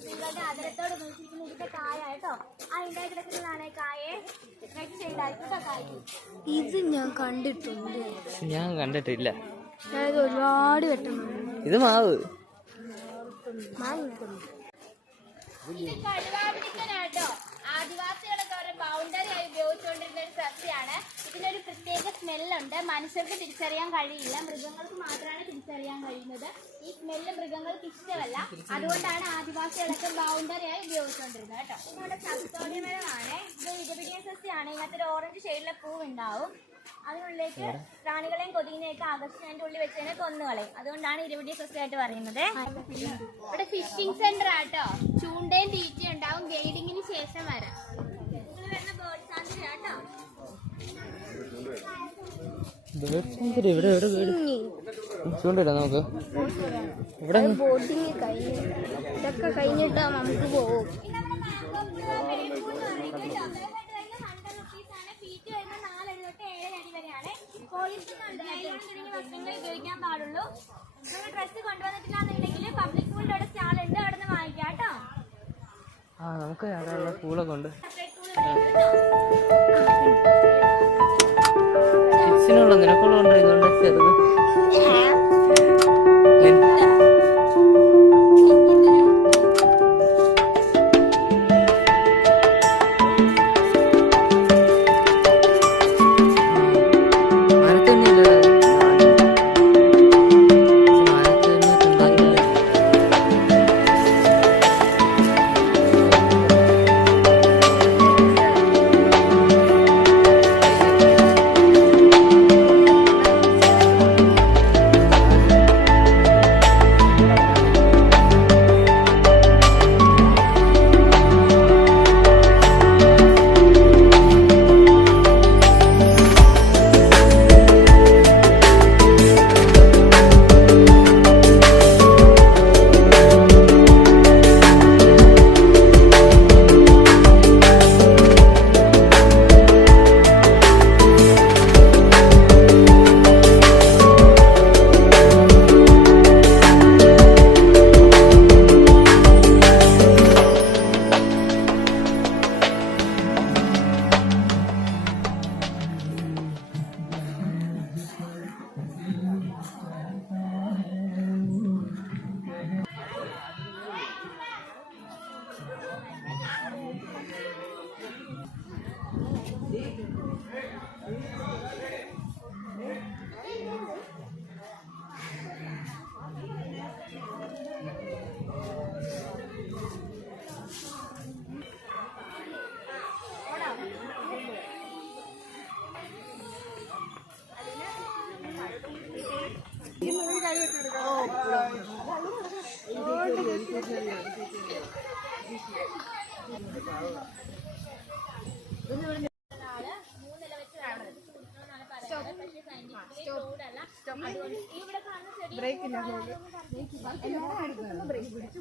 സ്ത്രീകളുടെ ആദരത്തോട് ഉപയോഗിച്ചിരിക്കുന്ന ഇതിന്റെ കായ കേട്ടോ. ആ ഉണ്ടായി കിടക്കുന്നതാണ് കായെ ഇത് ഞാൻ കണ്ടിട്ടുണ്ട്. ഞാൻ കണ്ടിട്ടില്ല. ഒരുപാട് വെട്ടുന്നു. ഇത് മാവ് കടുവാപിടിക്കനാട്ടോ. ആദിവാസികളൊക്കെ അവരുടെ ബൗണ്ടറി ആയി ഉപയോഗിച്ചുകൊണ്ടിരുന്ന ഒരു സസ്യമാണ്. ഇതിനൊരു പ്രത്യേക സ്മെല്ലുണ്ട്. മനുഷ്യർക്ക് തിരിച്ചറിയാൻ കഴിയില്ല, മൃഗങ്ങൾക്ക് മാത്രമാണ് തിരിച്ചറിയാൻ കഴിയുന്നത്. ഈ സ്മെല്ല് മൃഗങ്ങൾക്ക് ഇഷ്ടമല്ല, അതുകൊണ്ടാണ് ആദിവാസികളൊക്കെ ബൗണ്ടറി ആയി ഉപയോഗിച്ചുകൊണ്ടിരുന്നത് കേട്ടോ. നമ്മുടെ ചത്തോടിമരമാണ്. ഇത് വിജപിടിയ സസ്യമാണ്. ഇതിനകത്തൊരു ഓറഞ്ച് ഷെയ്ഡിലെ പൂവുണ്ടാവും. അതിനുള്ളിലേക്ക് പ്രാണികളെയും കൊതുകിനെയൊക്കെ ആകർഷിച്ച് അതിൻ്റെ ഉള്ളിൽ വെച്ച് തന്നെ കൊന്നുകളയും. അതുകൊണ്ടാണ് ഇരുപിടിയ സസ്യമായിട്ട് പറയുന്നത്. ഇവിടെ ഫിഷിംഗ് സെന്റർ ആട്ടോ. ചൂണ്ടയും തീറ്റയും ഉണ്ടാവും. ഗൈഡിങ്ങിന് ശേഷം വരാം. നിങ്ങൾ വരുന്ന ബേർഡ് സാഞ്ചുറി ആട്ടോ. ചൂണ്ടില്ല നമുക്ക് ഇവിടെ ബോട്ടിങ് ഇതൊക്കെ കഴിഞ്ഞിട്ട് നമുക്ക് പോകും. വസ്ത്രങ്ങൾ ഉപയോഗിക്കാൻ പാടുള്ളൂ. നിങ്ങൾ ഡ്രസ്സ് കൊണ്ടുവന്നിട്ടില്ലാന്നുണ്ടെങ്കിൽ പബ്ലിക് പൂളിന്റെ അവിടെ സ്റ്റാൾ ഉണ്ട്, അവിടെ നിന്ന് വാങ്ങിക്കാം കേട്ടോ. നമുക്ക് അവിടെയുള്ള പൂളൊക്കെ ഉണ്ട്. കിഡ്സിനുള്ള നിനക്കുള്ള ഇതുകൊണ്ട് ചെറുത്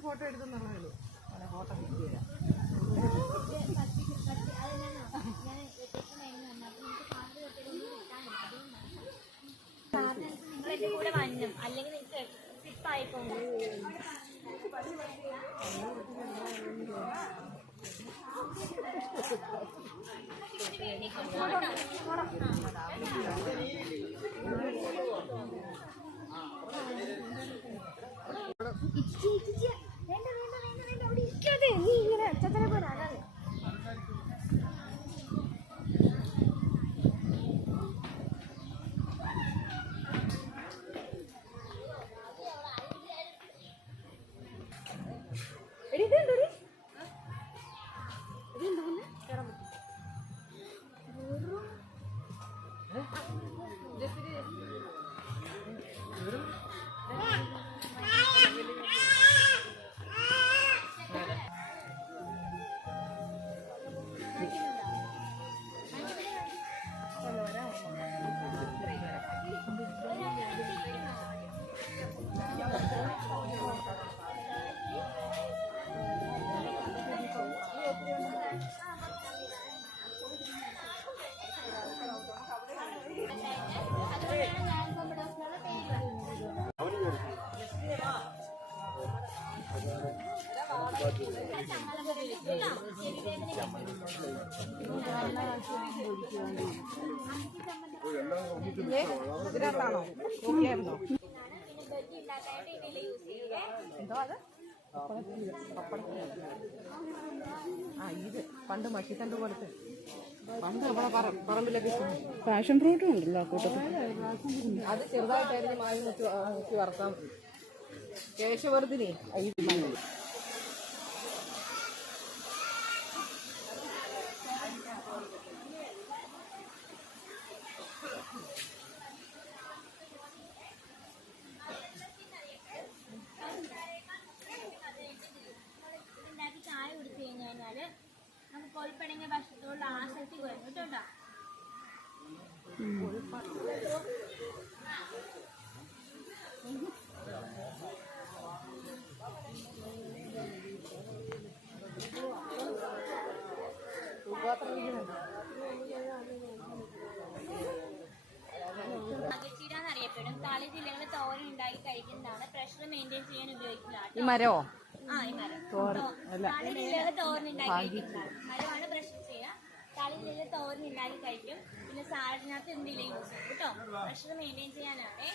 ഫോട്ടോ എടുത്തുന്നുള്ളൂ. ഫോട്ടോ കൂടെ വന്നും അല്ലെങ്കിൽ നിങ്ങൾക്ക് സ്ലിപ്പായി പോകും. അവിടെ ഇരിക്കാതെ നീ ഇങ്ങനെ അച്ഛനെ പോരാണ്. ഇതിനകത്താണോ നോക്കിയായിരുന്നോ? എന്തോ അത് ഇത് പണ്ട് മഷിത്തണ്ട് പോലത്തെ പണ്ട് നമ്മളെ പറമ്പിലൊക്കെ പാഷൻ ഫ്രൂട്ടും ഉണ്ടല്ലോ കൂട്ടത്തിൽ. അത് ചെറുതായിട്ടായിരുന്നു മാങ്ങ മുക്കി വറുത്താൽ മതി. കേശവർദ്ധിനി ചായ കുടിച്ചു കഴിഞ്ഞാല് നമുക്ക് കൊഴുപ്പണങ്ങിയ ഭക്ഷണത്തോടുള്ള ആസക്തി കുറയും കേട്ടോ. അറിയപ്പെടും. കാലി ജില്ലകളിൽ തോരൻ ഉണ്ടാക്കി കഴിക്കുന്നതാണ്. പ്രഷർ മെയിൻറ്റെയിൻ ചെയ്യാൻ ഉപയോഗിക്കുന്നതാണ്. ഈ മരമോ? ഈ മരം കാലി ജില്ലകളിൽ തോരൻ ഉണ്ടാക്കി കഴിക്കുന്നതാണ്. മരമാണ് പ്രഷർ ചെയ്യുക. കാലി ജില്ലയിൽ തോരൻ ഉണ്ടാക്കി കഴിക്കും. പിന്നെ സാലഡിനകത്ത് എന്തെങ്കിലും യൂസ് ചെയ്യും കേട്ടോ. പ്രഷർ മെയിൻറ്റെയിൻ ചെയ്യാനാണേ.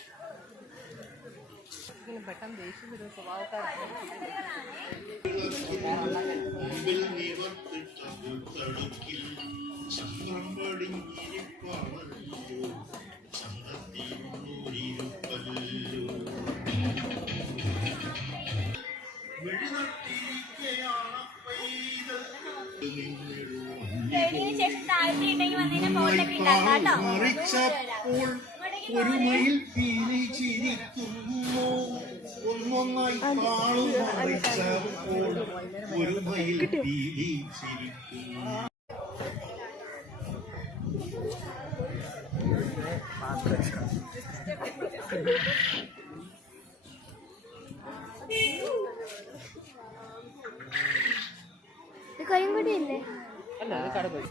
പെട്ടെന്ന് ദേഷ്യം ഒരു സ്വഭാവക്കാരാണ്. ശേഷം താഴ്ത്തിയിട്ടെങ്കിൽ വന്നതിനെ ഫോട്ടോക്കെ ഉണ്ടാക്കാം മറിച്ചപ്പോൾ ഒരു മയിൽ പീലി ചിരിക്കുന്നു, ഒന്നൊന്നായി കാളും മറിച്ചപ്പോൾ ഒരു മയിൽ പീലി ചിരിക്കുന്നു. കരിങ്കൊടി ഇല്ലേ? അല്ല അത് കടപോയി.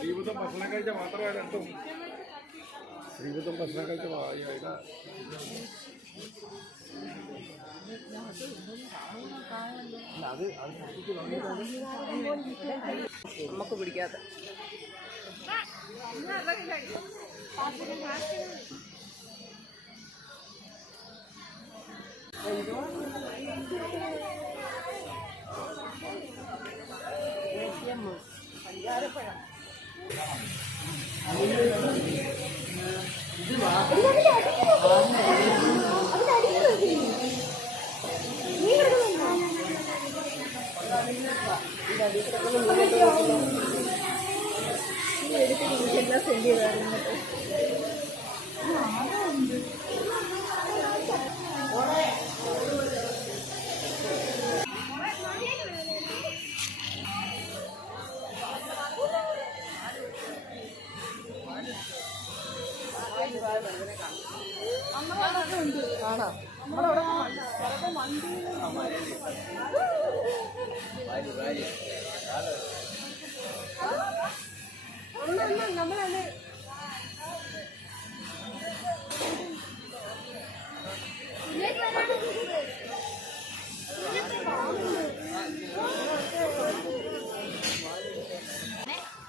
ശ്രീബുദ്ധം ഭക്ഷണം കഴിച്ച മാത്രമല്ല ശ്രീബുദ്ധം ഭക്ഷണം കഴിച്ച നമുക്ക് പിടിക്കാത്ത പഞ്ചാരപ്പഴം. എല്ലാം സെൻഡ് ചെയ്തായിരുന്നു. ആണോ? നമ്മുടെ അവിടെ നമ്മളത്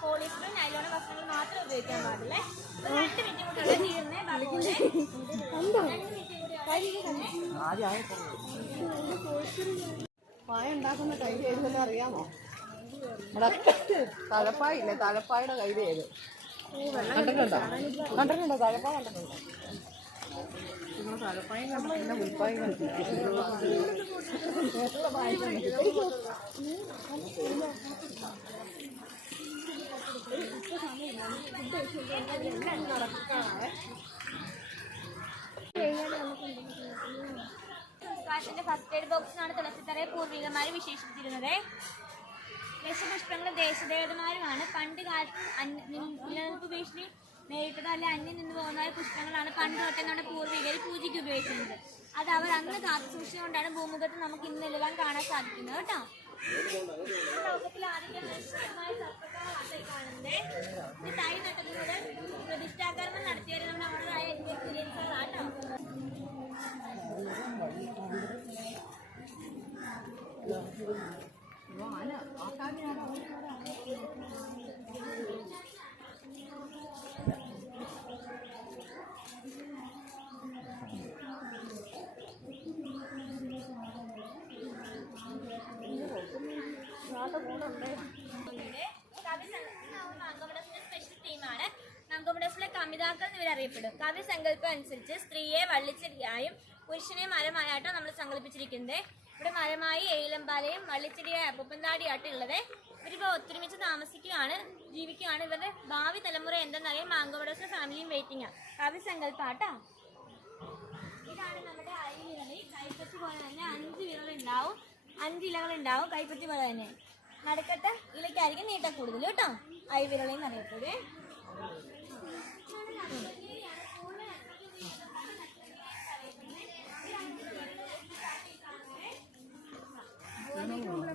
പോളിസ്റ്ററും നൈലോൺ വസ്ത്രങ്ങൾ മാത്രം ഉപയോഗിക്കാൻ പാടില്ലേ. 2 മിനിറ്റ് കൂടെ തീരുന്നേ. പായ ഉണ്ടാക്കുന്ന കൈ ചെയ്തെന്ന് അറിയാമോ? നമ്മുടെ തലപ്പായ ഇല്ലേ, തലപ്പായുടെ കൈ ചെയ്ത് കണ്ടിട്ടുണ്ടോ? കണ്ടിട്ടുണ്ടോ? തലപ്പായ കണ്ടിട്ടുണ്ടോ? നിങ്ങൾ തലപ്പായം കണ്ടിട്ടില്ല, മുൽപ്പായം കണ്ടിട്ടില്ല. കാശിന്റെ ഫസ്റ്റ് എയ്ഡ് ബോക്സിനാണ് തുളസിത്തറയെ പൂർവികന്മാർ വിശേഷിപ്പിച്ചിരുന്നത്. ലക്ഷപുഷ്പങ്ങളും ദേശദേവതമാരുമാണ്. പണ്ട് കാലത്ത് നിലനിൽപ്പ് ഭീഷണി നേരിട്ടതോ അല്ലെ അന്യം നിന്ന് പോകുന്ന പുഷ്പങ്ങളാണ് പണ്ട് തൊട്ടേ നമ്മുടെ പൂർവികർ പൂജയ്ക്ക് ഉപയോഗിക്കുന്നത്. അത് അവർ അന്ന് കാത്തു സൂക്ഷിച്ചുകൊണ്ടാണ് ഭൂമുഖത്ത് നമുക്ക് ഇന്ന് നിലവാൻ കാണാൻ സാധിക്കുന്നത് കേട്ടോ. ലോകത്തിലെ ആദ്യത്തെ മനുഷ്യമായ സർപ്പക്കാർ കാണുന്നത് ഇത് തൈ നട്ടതിലൂടെ പ്രതിഷ്ഠാകർമ്മം നടത്തിയവർ നമ്മുടേതായ കേട്ടോ. സ്പെഷ്യൽ ടീമാണ് നങ്കോമഡസിലെ കമിതാക്കൾ എന്നിവരറിയപ്പെടും. കവിസങ്കല്പം അനുസരിച്ച് സ്ത്രീയെ വള്ളിച്ചെടിയായും പുരുഷനെ മരമായാട്ടോ നമ്മൾ സങ്കല്പിച്ചിരിക്കുന്നത്. ഇവിടെ മരമായി ഏലമ്പാലയും വള്ളിച്ചെടിയായ അപ്പൂപ്പന്താടിയാട്ടോ ഉള്ളത്. ഇവരിപ്പോൾ ഒത്തൊരുമിച്ച് താമസിക്കുകയാണ്, ജീവിക്കുകയാണ്. ഇവരുടെ ഭാവി തലമുറ എന്തെന്നറിയാൻ മാങ്കോമഡസിലെ ഫാമിലിയും വെയിറ്റിംഗ് ആണ്. കവിസങ്കല്പാട്ടോ. ഇതാണ് നമ്മുടെ അരിവിരളി. കൈപ്പത്തി പോലെ തന്നെ 5 വിരലുണ്ടാവും, 5 ഇലകളുണ്ടാവും. കൈപ്പത്തി പോലെ തന്നെ നടുക്കത്തെ ഇലയ്ക്കായിരിക്കും നീട്ടം കൂടുതൽ കേട്ടോ. അരിവിരളി എന്നറിയപ്പെടുവേ.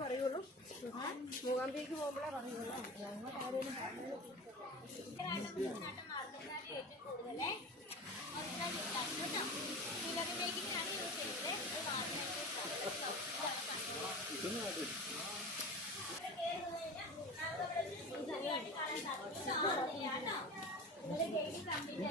പറയുള്ളൂ, മൂകാംബിക്ക് പോകുമ്പോഴേ പറയുള്ളൂ.